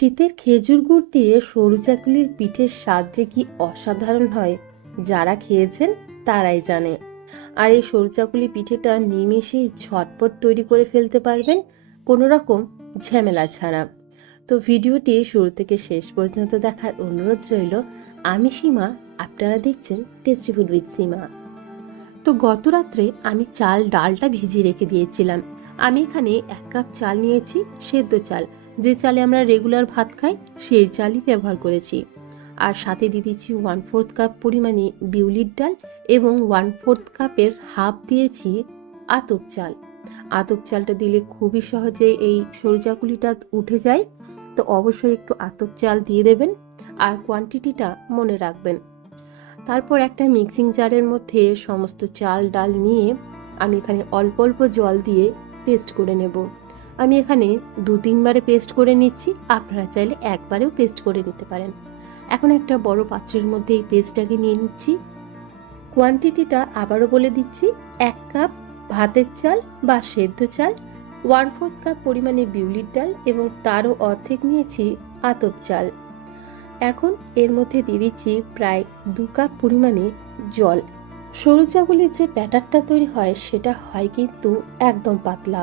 শীতের খেজুর গুড় দিয়ে সরু চাকুলির পিঠের স্বাদ যে কি অসাধারণ হয়, যারা খেয়েছেন তারাই জানে। আর এই সরু চাকুলি পিঠেটা নিমেষেই ঝটপট তৈরি করে ফেলতে পারবেন, কোনো রকম ঝামেলা ছাড়া। তো ভিডিওটি শুরু থেকে শেষ পর্যন্ত দেখার অনুরোধ রইল, আমি সীমা, আপনারা দেখছেন টেস্টি ফুড উইথ সীমা তো গত রাত্রে আমি চাল ডালটা ভিজিয়ে রেখে দিয়েছিলাম। আমি এখানে এক কাপ চাল নিয়েছি, সেদ্ধ চাল। যে চালে আমরা রেগুলার ভাত খাই, সেই চালই ব্যবহার করেছি। আর সাথে দিয়ে দিচ্ছি ওয়ান ফোর্থ কাপ পরিমাণে বিউলির ডাল এবং ওয়ান ফোর্থ কাপের হাফ দিয়েছি আতপ চাল। আতপ চালটা দিলে খুবই সহজে এই সরুচাকুলিটা উঠে যায়। তো অবশ্যই একটু আতপ চাল দিয়ে দেবেন আর কোয়ান্টিটিটা মনে রাখবেন। তারপর একটা মিক্সিং জারের মধ্যে সমস্ত চাল, ডাল নিয়ে আমি এখানে অল্প অল্প জল দিয়ে পেস্ট করে নেব। আমি এখানে দু তিনবারে পেস্ট করে নিচ্ছি। আপনারা চাইলে একবারেও পেস্ট করে নিতে পারেন। এখন একটা বড় পাত্রের মধ্যে এই পেস্টটাকে নিয়ে নিচ্ছি। কোয়ান্টিটিটা আবারও বলে দিচ্ছি। এক কাপ ভাতের চাল বা সেদ্ধ চাল ওয়ান ফোর্থ কাপ পরিমাণে বিউলির ডাল এবং তারও অর্ধেক নিয়েছি আতপ চাল। এখন এর মধ্যে দিয়ে দিচ্ছি প্রায় দু কাপ পরিমাণে জল। সরু চাগুলির যে ব্যাটারটা তৈরি হয়, সেটা হয় কিন্তু একদম পাতলা।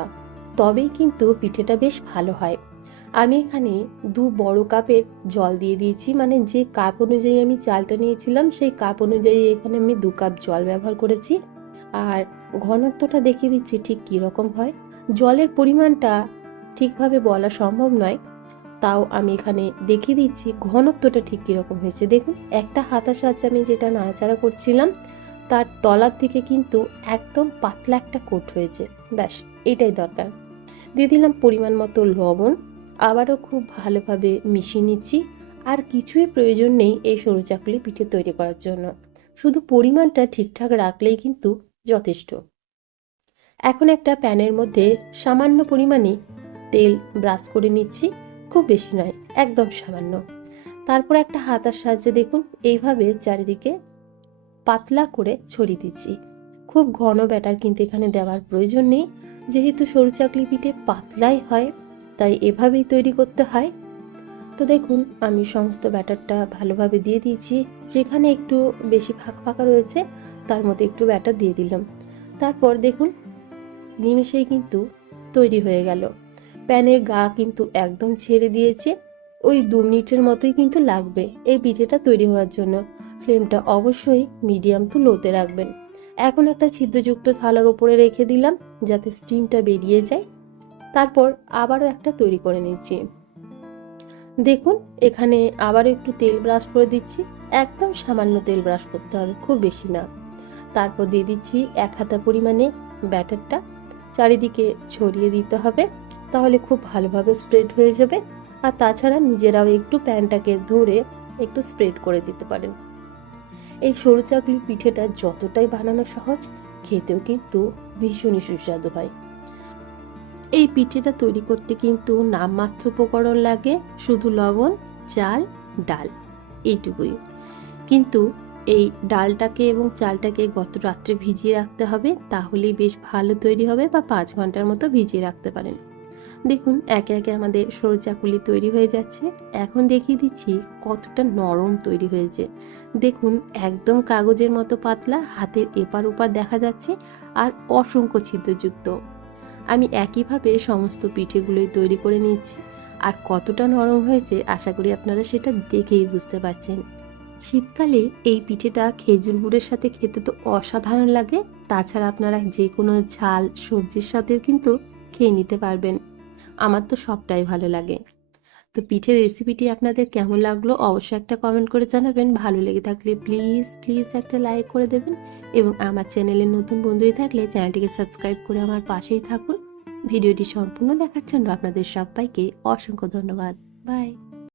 তবেই কিন্তু পিঠেটা বেশ ভালো হয়। আমি এখানে দু বড় কাপের জল দিয়ে দিয়েছি মানে যে কাপ অনুযায়ী আমি চালটা নিয়েছিলাম, সেই কাপ অনুযায়ী এখানে আমি দু কাপ জল ব্যবহার করেছি। আর ঘনত্বটা দেখিয়ে দিচ্ছি ঠিক কীরকম হয়। জলের পরিমাণটা ঠিকভাবে বলা সম্ভব নয়, তাও আমি এখানে দেখিয়ে দিচ্ছি ঘনত্বটা ঠিক কীরকম হয়েছে। দেখুন, একটা হাতার সাহায্যে আমি যেটা নাড়াচাড়া করছিলাম, তার তলার দিকে কিন্তু একদম পাতলা একটা কোট হয়েছে। ব্যাস, এটাই দরকার। দিয়ে দিলাম পরিমাণ মতো লবণ। আবারও খুব ভালোভাবে মিশিয়ে নিচ্ছি। আর কিছুই প্রয়োজন নেই এই সরু চাকলি পিঠে তৈরি করার জন্য। শুধু পরিমাণটা ঠিকঠাক রাখলেই কিন্তু যথেষ্ট। এখন একটা প্যানের মধ্যে সামান্য পরিমাণে তেল ব্রাশ করে নিচ্ছি। খুব বেশি নয়, একদম সামান্য। তারপর একটা হাতার সাহায্যে দেখুন, এইভাবে চারিদিকে পাতলা করে ছড়িয়ে দিচ্ছি। খুব ঘন ব্যাটার কিন্তু এখানে দেওয়ার প্রয়োজন নেই। যেহেতু সরু চাকলি পিঠে পাতলাই হয়, তাই এভাবেই তৈরি করতে হয়। তো দেখুন, আমি সমস্ত ব্যাটারটা ভালোভাবে দিয়ে দিয়েছি। যেখানে একটু বেশি ফাঁকা ফাঁকা রয়েছে, তার মধ্যে একটু ব্যাটার দিয়ে দিলাম। তারপর দেখুন, নিমেষেই কিন্তু তৈরি হয়ে গেল। প্যানের গা কিন্তু একদম ছেড়ে দিয়েছে। ওই দু মিনিটের মতোই কিন্তু লাগবে এই পিঠেটা তৈরি হওয়ার জন্য। ফ্লেমটা অবশ্যই মিডিয়াম টু লোতে রাখবেন। এখন একটা ছিদ্রযুক্ত থালার ওপরে রেখে দিলাম যাতে স্টিমটা বেরিয়ে যায়। তারপর আবারও একটা তৈরি করে নিচ্ছি। দেখুন, এখানে আবারও একটু তেল ব্রাশ করে দিচ্ছি। একদম সামান্য তেল ব্রাশ করতে হবে, খুব বেশি না। তারপর দিয়ে দিচ্ছি এক হাতা পরিমাণে ব্যাটারটা। চারিদিকে ছড়িয়ে দিতে হবে, তাহলে খুব ভালোভাবে স্প্রেড হয়ে যাবে। আর তাছাড়া নিজেরাও একটু প্যানটাকে ধরে একটু স্প্রেড করে দিতে পারেন। এই সরু চাকলি পিঠেটা যতটাই বানানো সহজ, খেতেও কিন্তু ভীষণই সুস্বাদু হয়। এই পিঠেটা তৈরি করতে কিন্তু নামমাত্র উপকরণ লাগে, শুধু লবণ, চাল, ডাল, এইটুকুই। কিন্তু এই ডালটাকে এবং চালটাকে গত রাত্রে ভিজিয়ে রাখতে হবে, তাহলেই বেশ ভালো তৈরি হবে বা পাঁচ ঘণ্টার মতো ভিজিয়ে রাখতে পারেন। দেখুন, একে একে আমাদের সরু চাকুলি তৈরি হয়ে যাচ্ছে। এখন দেখিয়ে দিচ্ছি কতটা নরম তৈরি হয়েছে। দেখুন, একদম কাগজের মতো পাতলা, হাতের এপার ওপার দেখা যাচ্ছে, আর অসংখ্য ছিদ্রযুক্ত। আমি একইভাবে সমস্ত পিঠেগুলোই তৈরি করে নিচ্ছি। আর কতটা নরম হয়েছে, আশা করি আপনারা সেটা দেখেই বুঝতে পারছেন। শীতকালে এই পিঠেটা খেজুর গুড়ের সাথে খেতে তো অসাধারণ লাগে। তাছাড়া আপনারা যে কোনো ঝাল, সবজির সাথেও কিন্তু খেয়ে নিতে পারবেন। আমার তো সবটাই ভালো লাগে। তো পিঠের রেসিপিটি আপনাদের কেমন লাগল অবশ্যই একটা কমেন্ট করে জানাবেন। ভালো লেগে থাকলে প্লিজ প্লিজ একটা লাইক করে দেবেন। এবং আমার চ্যানেলে নতুন বন্ধুই থাকলে চ্যানেলটিকে সাবস্ক্রাইব করে আমার পাশেই থাকুন। ভিডিওটি সম্পূর্ণ দেখার জন্য আপনাদের সবাইকে অসংখ্য ধন্যবাদ। বাই